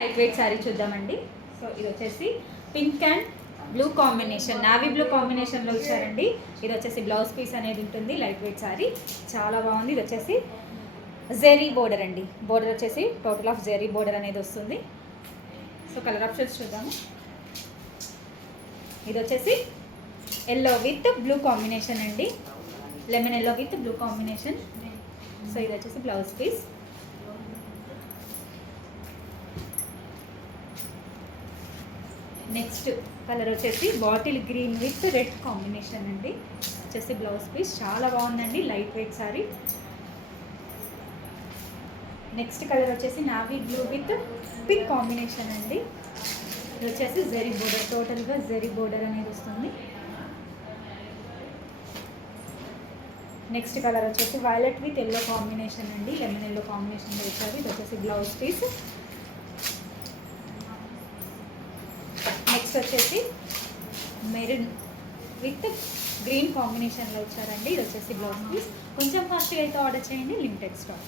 Light weight sari చూద్దామండి. So ఇది వచ్చేసి pink and blue combination, navy blue కాంబినేషన్లో ఇచ్చారండి. ఇది వచ్చేసి బ్లౌజ్ పీస్ అనేది ఉంటుంది. లైట్ వెయిట్ శారీ చాలా బాగుంది. ఇది వచ్చేసి జెరీ బోర్డర్ అండి. బోర్డర్ వచ్చేసి టోటల్ ఆఫ్ జెరీ బోర్డర్ అనేది వస్తుంది. సో కలర్ ఆప్షన్స్ చూద్దాము. ఇది వచ్చేసి ఎల్లో విత్ బ్లూ కాంబినేషన్ అండి. Lemon yellow with blue combination. So ఇది వచ్చేసి బ్లౌజ్ పీస్. నెక్స్ట్ కలర్ వచ్చేసి bottle green with red combination అండి. వచ్చేసి బ్లౌజ్ పీస్ చాలా బాగుందండి. Light weight sari. Next colour వచ్చేసి navy blue with pink combination అండి. ఇది వచ్చేసి జెరీ బోర్డర్, టోటల్గా జెరీ బోర్డర్ అనేది వస్తుంది. నెక్స్ట్ కలర్ వచ్చేసి వైలెట్ విత్ ఎల్లో కాంబినేషన్ అండి. లెమన్ ఎల్లో కాంబినేషన్లో ఇచ్చారు. ఇది వచ్చేసి బ్లౌజ్ పీస్. నెక్స్ట్ వచ్చేసి మెరూన్ విత్ గ్రీన్ కాంబినేషన్లో ఇచ్చారండి. ఇది వచ్చేసి బ్లౌజ్ పీస్. కొంచెం ఫాస్ట్గా అయితే ఆర్డర్ చేయండి, లిమిటెడ్ స్టాక్.